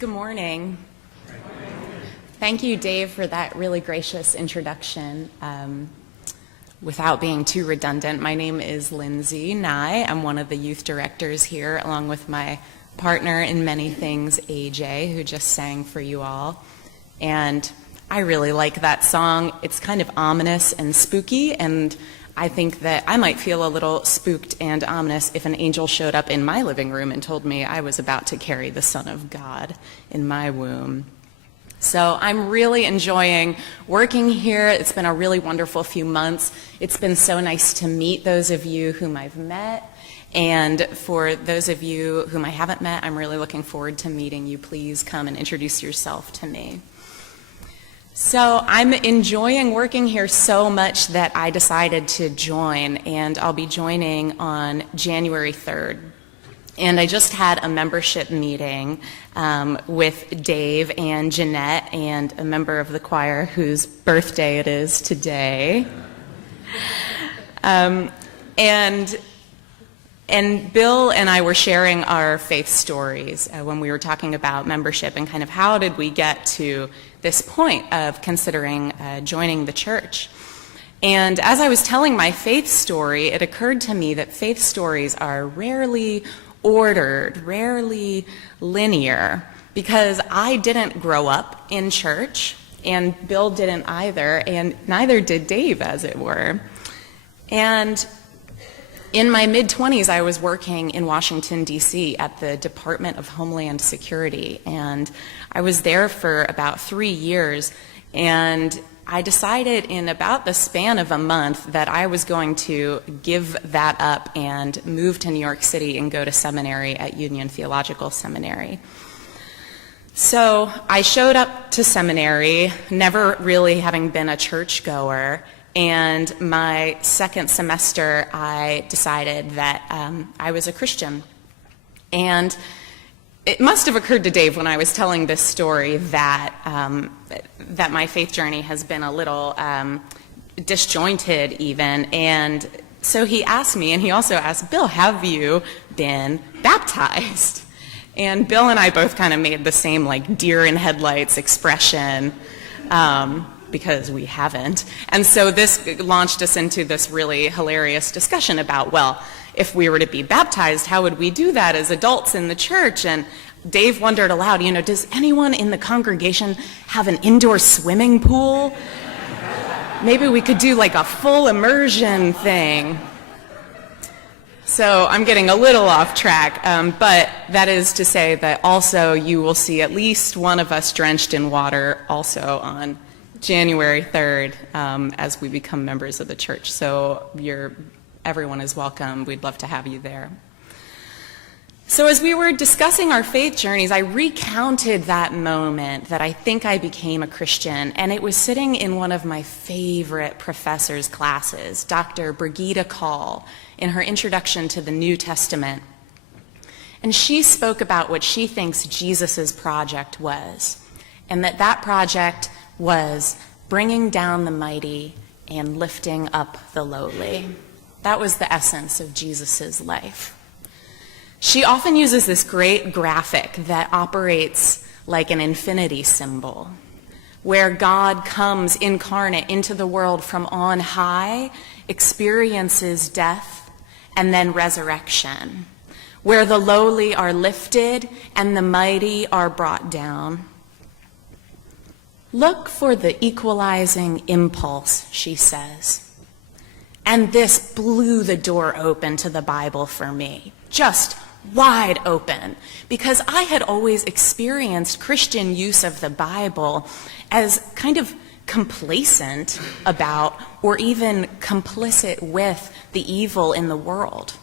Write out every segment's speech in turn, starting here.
Good morning. Thank you, Dave, for that really gracious introduction. Without being too redundant, my name is Lindsay Nye. I'm one of the youth directors here, along with my partner in many things, AJ, who just sang for you all. And I really like that song. It's kind of ominous and spooky, and I think that I might feel a little spooked and ominous if an angel showed up in my living room and told me I was about to carry the Son of God in my womb. So I'm really enjoying working here. It's been a really wonderful few months. It's been so nice to meet those of you whom I've met. And for those of you whom I haven't met, I'm really looking forward to meeting you. Please come and introduce yourself to me. So I'm enjoying working here so much that I decided to join, and I'll be joining on January 3rd. And I just had a membership meeting with Dave and Jeanette and a member of the choir whose birthday it is today. And Bill and I were sharing our faith stories when we were talking about membership and kind of how did we get to this point of considering joining the church. And as I was telling my faith story, it occurred to me that faith stories are rarely ordered, rarely linear, because I didn't grow up in church, and Bill didn't either, and neither did Dave, as it were. And in my mid-20s, I was working in Washington, D.C. at the Department of Homeland Security, and I was there for about 3 years, and I decided in about the span of a month that I was going to give that up and move to New York City and go to seminary at Union Theological Seminary. So I showed up to seminary, never really having been a churchgoer, and my second semester I decided that I was a Christian. And it must have occurred to Dave when I was telling this story that that my faith journey has been a little disjointed even, and so he asked me, and he also asked, Bill, have you been baptized? And Bill and I both kind of made the same like deer in headlights expression, because we haven't. And so this launched us into this really hilarious discussion about, well, if we were to be baptized, how would we do that as adults in the church? And Dave wondered aloud, does anyone in the congregation have an indoor swimming pool? Maybe we could do like a full immersion thing. So I'm getting a little off track, but that is to say that also you will see at least one of us drenched in water also on January 3rd as we become members of the church. So everyone is welcome. We'd love to have you there. So as we were discussing our faith journeys, I recounted that moment that I think I became a Christian, and it was sitting in one of my favorite professor's classes, Dr. Brigitte Call, in her introduction to the New Testament. And she spoke about what she thinks Jesus's project was, and that project was bringing down the mighty and lifting up the lowly. That was the essence of Jesus's life. She often uses this great graphic that operates like an infinity symbol, where God comes incarnate into the world from on high, experiences death, and then resurrection, where the lowly are lifted and the mighty are brought down. Look for the equalizing impulse, she says. And this blew the door open to the Bible for me, just wide open, because I had always experienced Christian use of the Bible as kind of complacent about or even complicit with the evil in the world.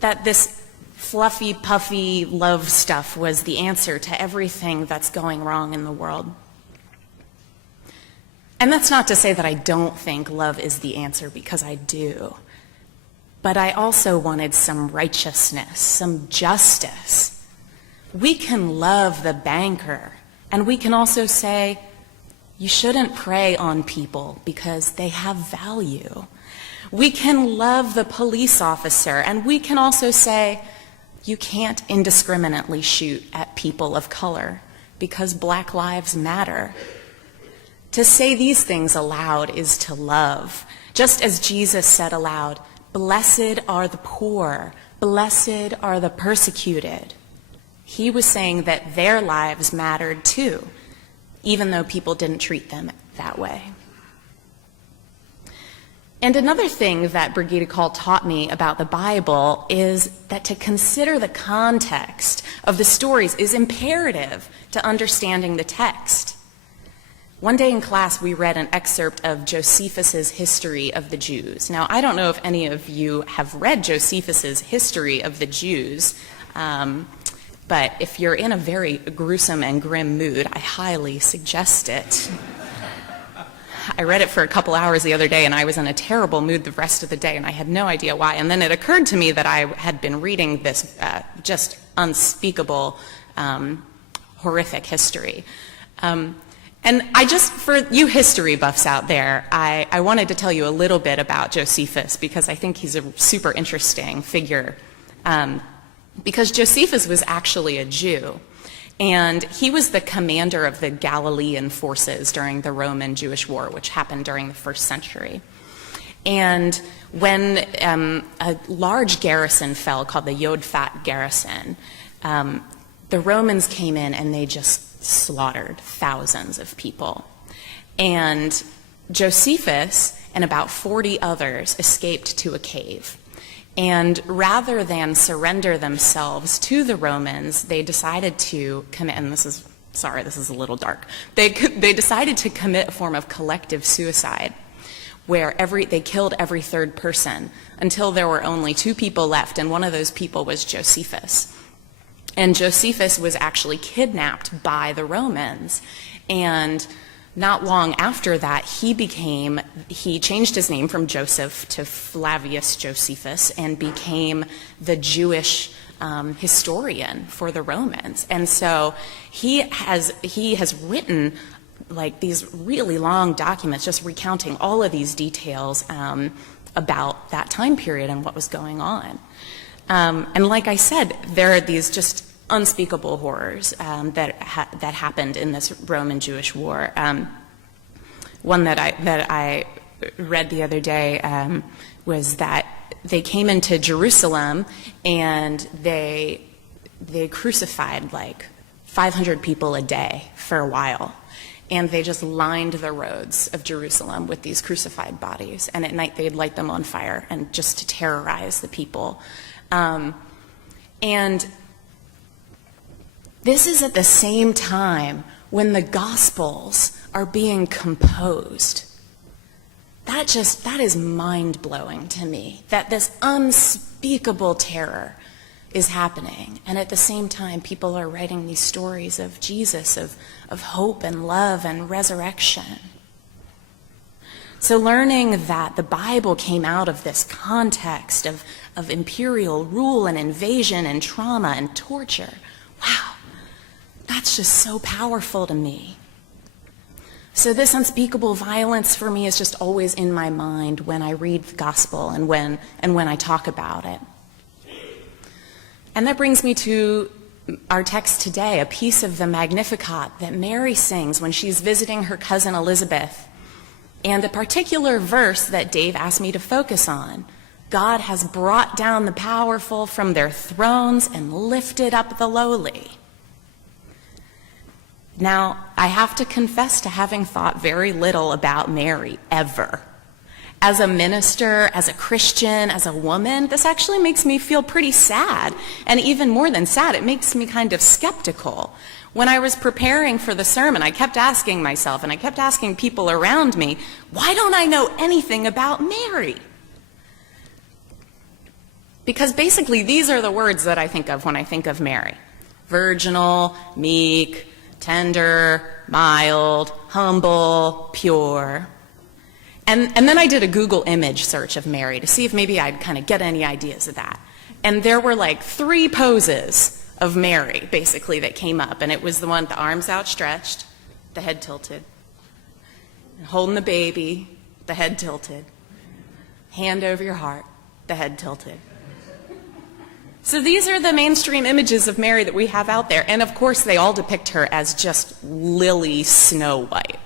That this fluffy, puffy love stuff was the answer to everything that's going wrong in the world. And that's not to say that I don't think love is the answer, because I do. But I also wanted some righteousness, some justice. We can love the banker, and we can also say, you shouldn't prey on people because they have value. We can love the police officer, and we can also say, you can't indiscriminately shoot at people of color because Black lives matter. To say these things aloud is to love. Just as Jesus said aloud, "Blessed are the poor, blessed are the persecuted." He was saying that their lives mattered too, even though people didn't treat them that way. And another thing that Brigida Call taught me about the Bible is that to consider the context of the stories is imperative to understanding the text. One day in class, we read an excerpt of Josephus's History of the Jews. Now, I don't know if any of you have read Josephus's History of the Jews, but if you're in a very gruesome and grim mood, I highly suggest it. I read it for a couple hours the other day, and I was in a terrible mood the rest of the day, and I had no idea why. And then it occurred to me that I had been reading this just unspeakable, horrific history. And for you history buffs out there, I wanted to tell you a little bit about Josephus, because I think he's a super interesting figure. Because Josephus was actually a Jew. And he was the commander of the Galilean forces during the Roman-Jewish War, which happened during the first century. And when a large garrison fell, called the Yodfat garrison, the Romans came in and they just slaughtered thousands of people. And Josephus and about 40 others escaped to a cave. And rather than surrender themselves to the Romans, they decided to commit, and this is a little dark, they decided to commit a form of collective suicide, where they killed every third person until there were only 2 people left, and one of those people was Josephus. And Josephus was actually kidnapped by the Romans, and not long after that, he changed his name from Joseph to Flavius Josephus and became the Jewish historian for the Romans. And so he has written like these really long documents just recounting all of these details about that time period and what was going on. And like I said, there are these just unspeakable horrors that happened in this Roman-Jewish war. One that I read the other day was that they came into Jerusalem and they crucified like 500 people a day for a while. And they just lined the roads of Jerusalem with these crucified bodies. And at night they'd light them on fire, and just to terrorize the people. And this is at the same time when the Gospels are being composed. That is mind-blowing to me, that this unspeakable terror is happening. And at the same time, people are writing these stories of Jesus, of hope and love and resurrection. So learning that the Bible came out of this context of imperial rule and invasion and trauma and torture, wow, that's just so powerful to me. So this unspeakable violence for me is just always in my mind when I read the gospel and when I talk about it. And that brings me to our text today, a piece of the Magnificat that Mary sings when she's visiting her cousin Elizabeth, and a particular verse that Dave asked me to focus on. God has brought down the powerful from their thrones and lifted up the lowly. Now, I have to confess to having thought very little about Mary, ever. As a minister, as a Christian, as a woman, this actually makes me feel pretty sad. And even more than sad, it makes me kind of skeptical. When I was preparing for the sermon, I kept asking myself, and I kept asking people around me, why don't I know anything about Mary? Because basically, these are the words that I think of when I think of Mary. Virginal, meek, tender, mild, humble, pure. And then I did a Google image search of Mary to see if maybe I'd kind of get any ideas of that. And there were like 3 poses of Mary, basically, that came up. And it was the one, the arms outstretched, the head tilted, holding the baby, the head tilted, hand over your heart, the head tilted. So these are the mainstream images of Mary that we have out there. And of course, they all depict her as just lily Snow White.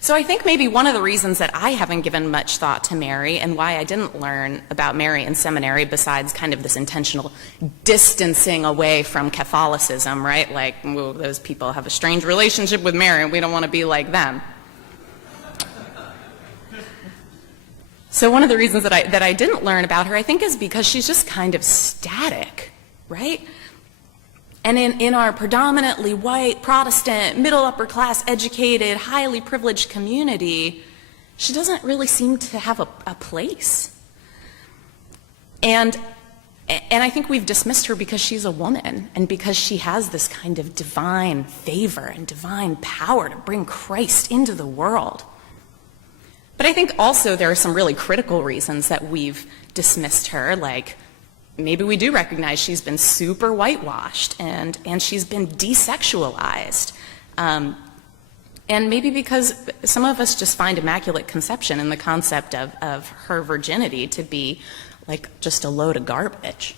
So I think maybe one of the reasons that I haven't given much thought to Mary and why I didn't learn about Mary in seminary, besides kind of this intentional distancing away from Catholicism, right? Like, well, those people have a strange relationship with Mary and we don't want to be like them. So one of the reasons that I didn't learn about her, I think, is because she's just kind of static, right? And in our predominantly white, Protestant, middle upper class, educated, highly privileged community, she doesn't really seem to have a place. And I think we've dismissed her because she's a woman and because she has this kind of divine favor and divine power to bring Christ into the world. But I think also there are some really critical reasons that we've dismissed her, like maybe we do recognize she's been super whitewashed and she's been desexualized. And maybe because some of us just find Immaculate Conception and the concept of her virginity to be like just a load of garbage.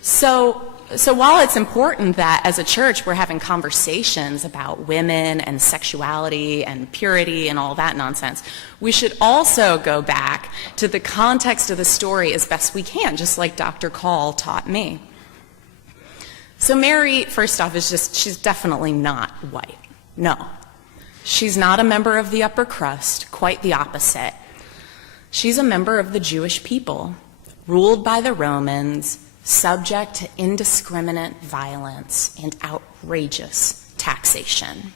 So while it's important that as a church we're having conversations about women and sexuality and purity and all that nonsense, we should also go back to the context of the story as best we can, just like Dr. Call taught me. So Mary, first off, she's definitely not white. No. She's not a member of the upper crust, quite the opposite. She's a member of the Jewish people, ruled by the Romans, subject to indiscriminate violence and outrageous taxation.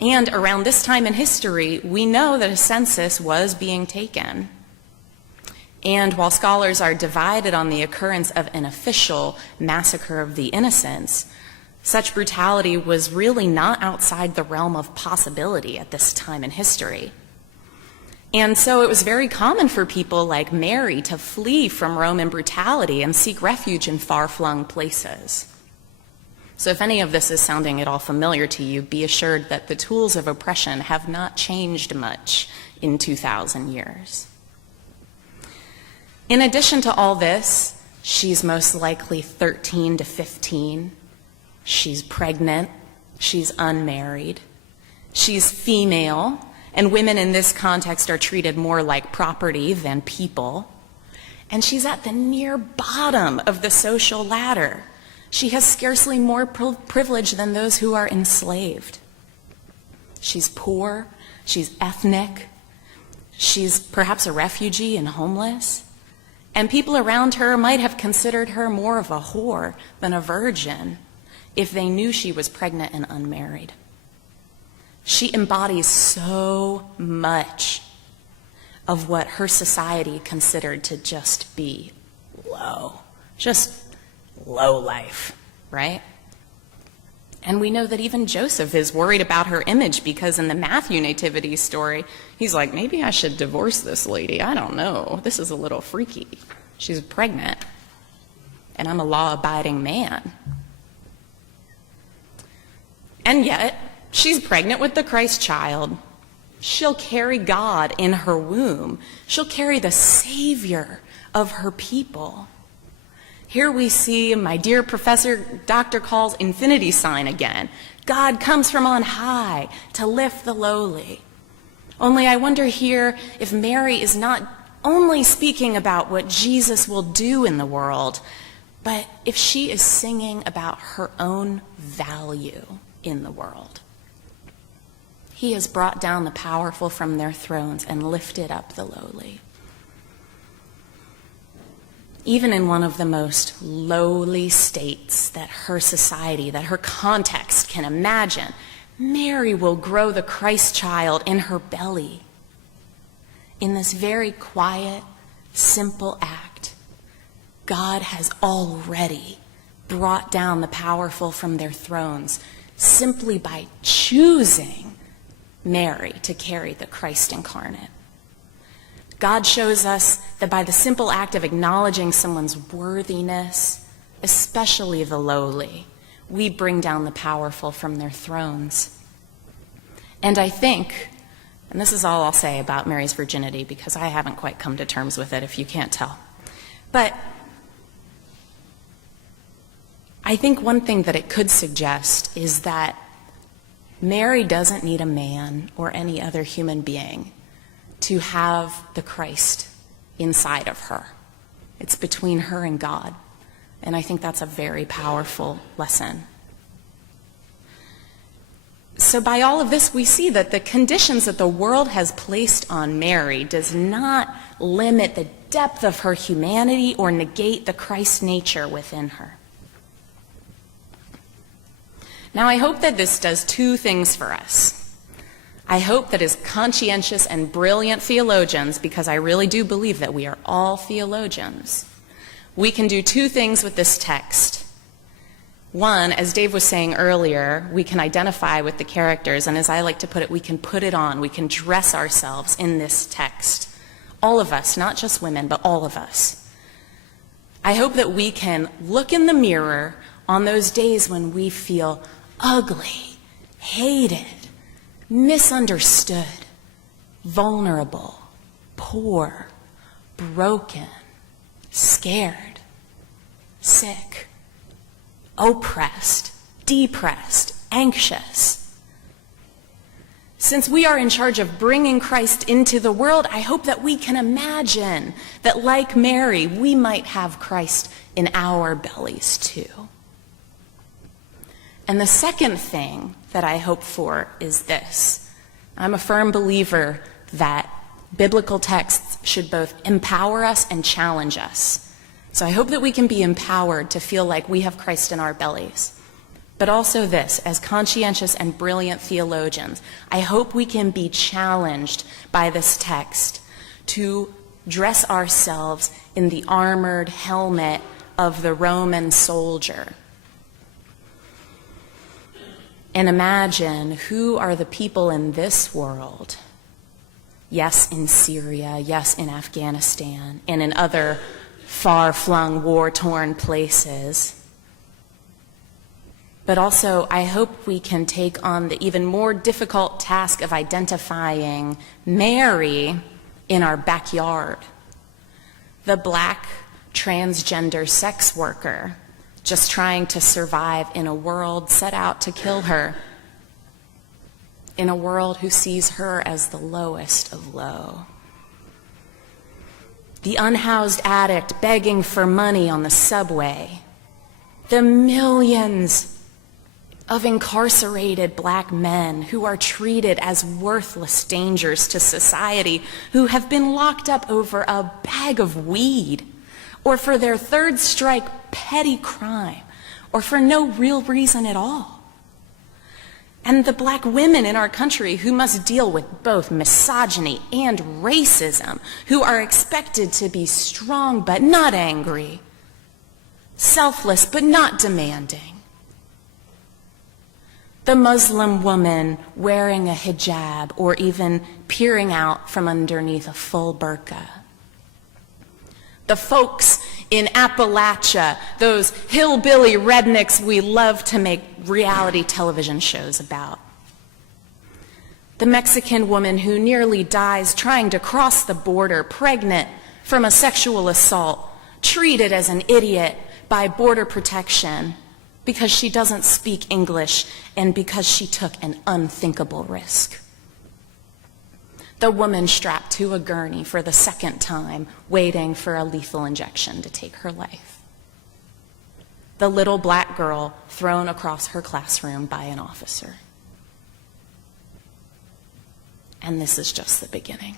And around this time in history, we know that a census was being taken. And while scholars are divided on the occurrence of an official massacre of the innocents, such brutality was really not outside the realm of possibility at this time in history. And so it was very common for people like Mary to flee from Roman brutality and seek refuge in far-flung places. So if any of this is sounding at all familiar to you, be assured that the tools of oppression have not changed much in 2,000 years. In addition to all this, she's most likely 13 to 15. She's pregnant. She's unmarried. She's female. And women in this context are treated more like property than people. And she's at the near bottom of the social ladder. She has scarcely more privilege than those who are enslaved. She's poor, she's ethnic, she's perhaps a refugee and homeless. And people around her might have considered her more of a whore than a virgin if they knew she was pregnant and unmarried. She embodies so much of what her society considered to just be low life, right? And we know that even Joseph is worried about her image because in the Matthew nativity story, he's like, maybe I should divorce this lady. I don't know. This is a little freaky. She's pregnant, and I'm a law-abiding man. And yet, she's pregnant with the Christ child. She'll carry God in her womb. She'll carry the Savior of her people. Here we see my dear Professor Dr. Call's infinity sign again. God comes from on high to lift the lowly. Only I wonder here if Mary is not only speaking about what Jesus will do in the world, but if she is singing about her own value in the world. He has brought down the powerful from their thrones and lifted up the lowly. Even in one of the most lowly states that her society, that her context can imagine, Mary will grow the Christ child in her belly. In this very quiet, simple act, God has already brought down the powerful from their thrones simply by choosing Mary to carry the Christ incarnate. God shows us that by the simple act of acknowledging someone's worthiness, especially the lowly, we bring down the powerful from their thrones. And I think, and this is all I'll say about Mary's virginity because I haven't quite come to terms with it if you can't tell, But I think one thing that it could suggest is that Mary doesn't need a man or any other human being to have the Christ inside of her. It's between her and God. And I think that's a very powerful lesson. So by all of this, we see that the conditions that the world has placed on Mary does not limit the depth of her humanity or negate the Christ nature within her. Now, I hope that this does two things for us. I hope that as conscientious and brilliant theologians, because I really do believe that we are all theologians, we can do two things with this text. One, as Dave was saying earlier, we can identify with the characters, and as I like to put it, we can put it on. We can dress ourselves in this text. All of us, not just women, but all of us. I hope that we can look in the mirror on those days when we feel ugly, hated, misunderstood, vulnerable, poor, broken, scared, sick, oppressed, depressed, anxious. Since we are in charge of bringing Christ into the world, I hope that we can imagine that, like Mary, we might have Christ in our bellies too. And the second thing that I hope for is this. I'm a firm believer that biblical texts should both empower us and challenge us. So I hope that we can be empowered to feel like we have Christ in our bellies. But also this, as conscientious and brilliant theologians, I hope we can be challenged by this text to dress ourselves in the armored helmet of the Roman soldier. And imagine, who are the people in this world, yes, in Syria, yes, in Afghanistan, and in other far-flung, war-torn places. But also, I hope we can take on the even more difficult task of identifying Mary in our backyard, the black transgender sex worker just trying to survive in a world set out to kill her, in a world who sees her as the lowest of low. The unhoused addict begging for money on the subway. The millions of incarcerated black men who are treated as worthless dangers to society, who have been locked up over a bag of weed, or for their third strike petty crime, or for no real reason at all. And the black women in our country who must deal with both misogyny and racism, who are expected to be strong but not angry, selfless but not demanding. The Muslim woman wearing a hijab or even peering out from underneath a full burqa. The folks in Appalachia, those hillbilly rednecks we love to make reality television shows about. The Mexican woman who nearly dies trying to cross the border, pregnant from a sexual assault, treated as an idiot by Border Protection because she doesn't speak English and because she took an unthinkable risk. The woman strapped to a gurney for the second time, waiting for a lethal injection to take her life. The little black girl thrown across her classroom by an officer. And this is just the beginning.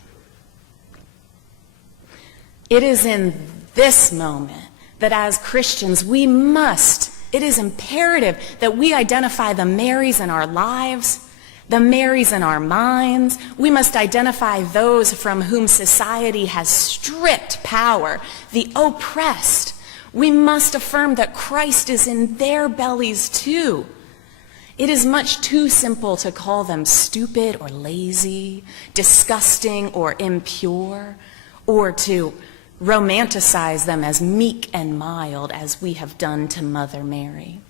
It is in this moment that as Christians it is imperative that we identify the Marys in our lives, the Marys in our minds. We must identify those from whom society has stripped power, the oppressed. We must affirm that Christ is in their bellies too. It is much too simple to call them stupid or lazy, disgusting or impure, or to romanticize them as meek and mild as we have done to Mother Mary.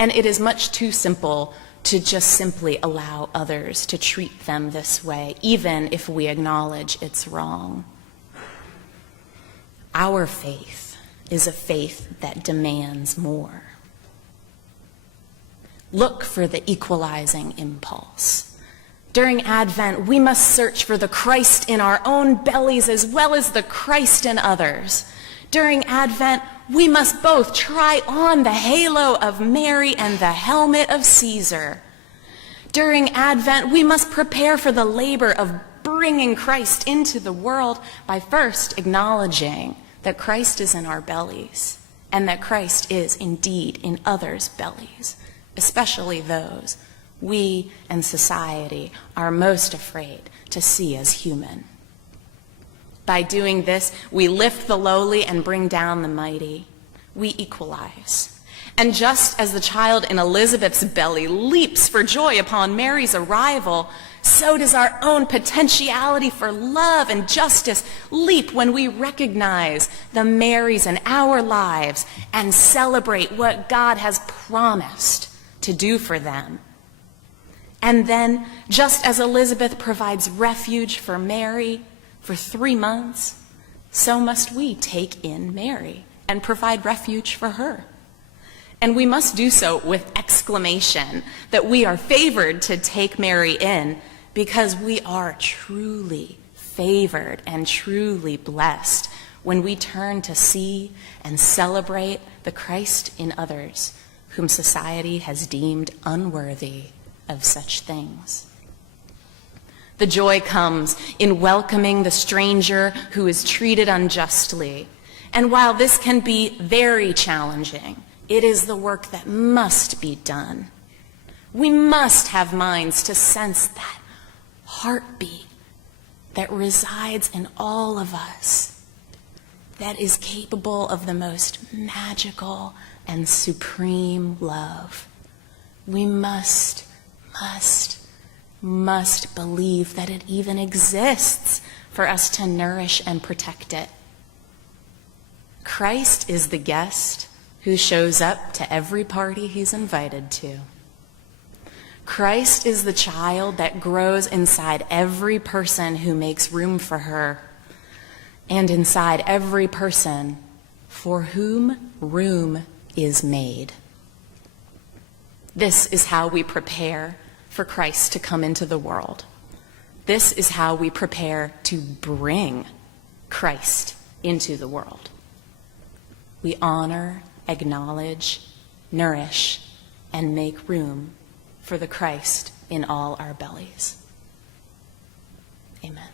And it is much too simple to just simply allow others to treat them this way, even if we acknowledge it's wrong. Our faith is a faith that demands more. Look for the equalizing impulse. During Advent, we must search for the Christ in our own bellies as well as the Christ in others. During Advent, we must both try on the halo of Mary and the helmet of Caesar. During Advent, we must prepare for the labor of bringing Christ into the world by first acknowledging that Christ is in our bellies and that Christ is indeed in others' bellies, especially those we and society are most afraid to see as human. By doing this, we lift the lowly and bring down the mighty. We equalize. And just as the child in Elizabeth's belly leaps for joy upon Mary's arrival, so does our own potentiality for love and justice leap when we recognize the Marys in our lives and celebrate what God has promised to do for them. And then, just as Elizabeth provides refuge for Mary for 3 months, so must we take in Mary and provide refuge for her. And we must do so with exclamation that we are favored to take Mary in because we are truly favored and truly blessed when we turn to see and celebrate the Christ in others whom society has deemed unworthy of such things. The joy comes in welcoming the stranger who is treated unjustly. And while this can be very challenging, it is the work that must be done. We must have minds to sense that heartbeat that resides in all of us, that is capable of the most magical and supreme love. We must believe that it even exists for us to nourish and protect it. Christ is the guest who shows up to every party he's invited to. Christ is the child that grows inside every person who makes room for her, and inside every person for whom room is made. This is how we prepare for Christ to come into the world. This is how we prepare to bring Christ into the world. We honor, acknowledge, nourish, and make room for the Christ in all our bellies. Amen.